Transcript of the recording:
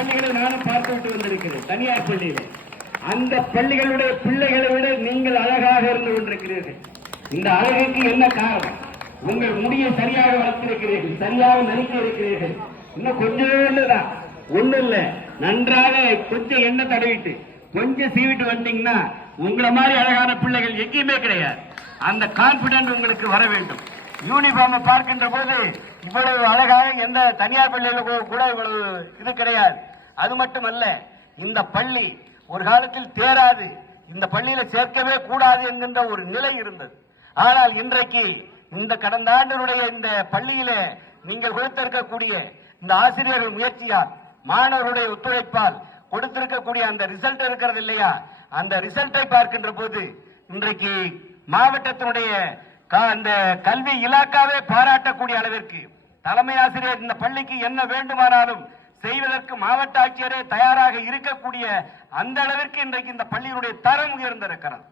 பள்ளிகளை நானும் பார்த்து விட்டு வந்திருக்கிறேன் தனியார் பள்ளியில. அந்த பள்ளிகளுடைய பிள்ளைகளை விட நீங்கள் அழகாக இருந்து கொண்டிருக்கிறீர்கள். இந்த அழகுக்கு என்ன காரணம்? உங்கள் முடியை சரியாக வளர்த்திருக்கிறீர்கள் சரியாக நறுக்கி இருக்கிறீர்கள். இன்னும் கொஞ்சம் தான் ஒண்ணு இல்ல நன்றாக கொஞ்சம் எண்ணெய் தடவிட்டு கொஞ்சம் சீவிட்டு வந்தீங்கன்னா உங்களை மாதிரி அழகான பிள்ளைகள் எங்கேயுமே கிடையாது. அந்த கான்பிடன்ட் உங்களுக்கு வர வேண்டும். யூனிஃபார்மை பார்க்கின்ற போது இவ்வளவு அழகாக எந்த தனியார் பள்ளியில கூட இவ்வளவு இது கிடையாது. அது மட்டுமல்ல இந்த பள்ளி ஒரு காலத்தில் தேராது. இந்த பள்ளியில சேர்க்கவே கூடாது என்கின்ற ஒரு நிலை இருந்தது. ஆனால் இன்றைக்கு இந்த கடந்த ஆண்டினுடைய இந்த பள்ளியில நீங்கள் கொடுத்திருக்கக்கூடிய இந்த ஆசிரியர்கள் முயற்சியால் மாணவருடைய ஒத்துழைப்பால் கொடுத்திருக்கக்கூடிய அந்த ரிசல்ட் இருக்கிறது இல்லையா? அந்த ரிசல்ட்டை பார்க்கின்ற போது இன்றைக்கு மாவட்டத்தினுடைய அந்த கல்வி இலாக்காவே பாராட்டக்கூடிய அளவிற்கு தலைமை ஆசிரியர் இந்த பள்ளிக்கு என்ன வேண்டுமானாலும் செய்வதற்கு மாவட்ட ஆட்சியரே தயாராக இருக்கக்கூடிய அந்த அளவிற்கு இன்றைக்கு இந்த பள்ளியினுடைய தரம் உயர்ந்திருக்கிறது.